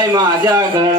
bye माझ्या घर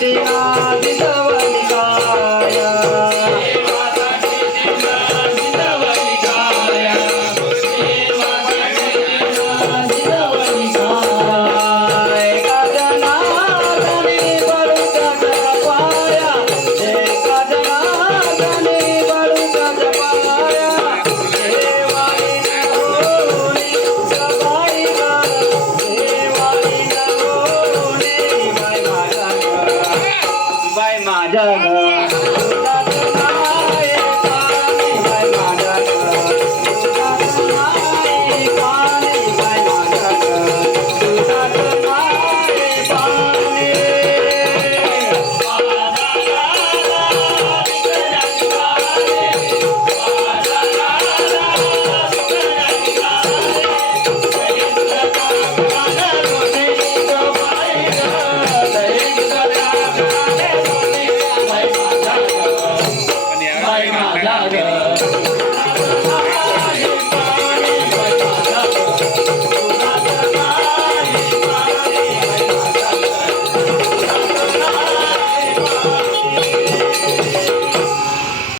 देवा ส